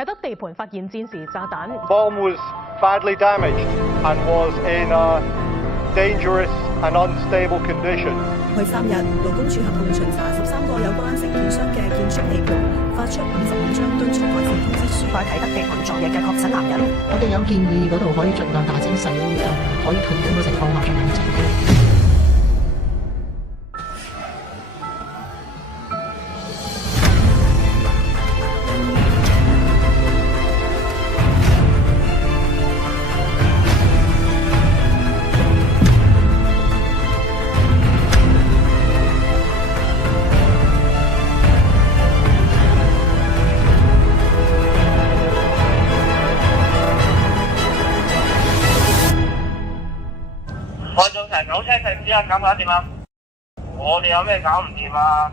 啟德地盤發現戰時炸彈。Bomb was badly damaged and was in a dangerous and unstable condition. 去3日，勞工處合共巡查13個有關承建商嘅建築地盤，發出55張敦促改善通知書。喺啟德地盤作業嘅確診男人，我哋有建議嗰度可以盡量大整細，可以斷供嘅情況下進行整工。我做成9車食紙啊，搞唔搞掂啊？我哋有咩搞唔掂啊？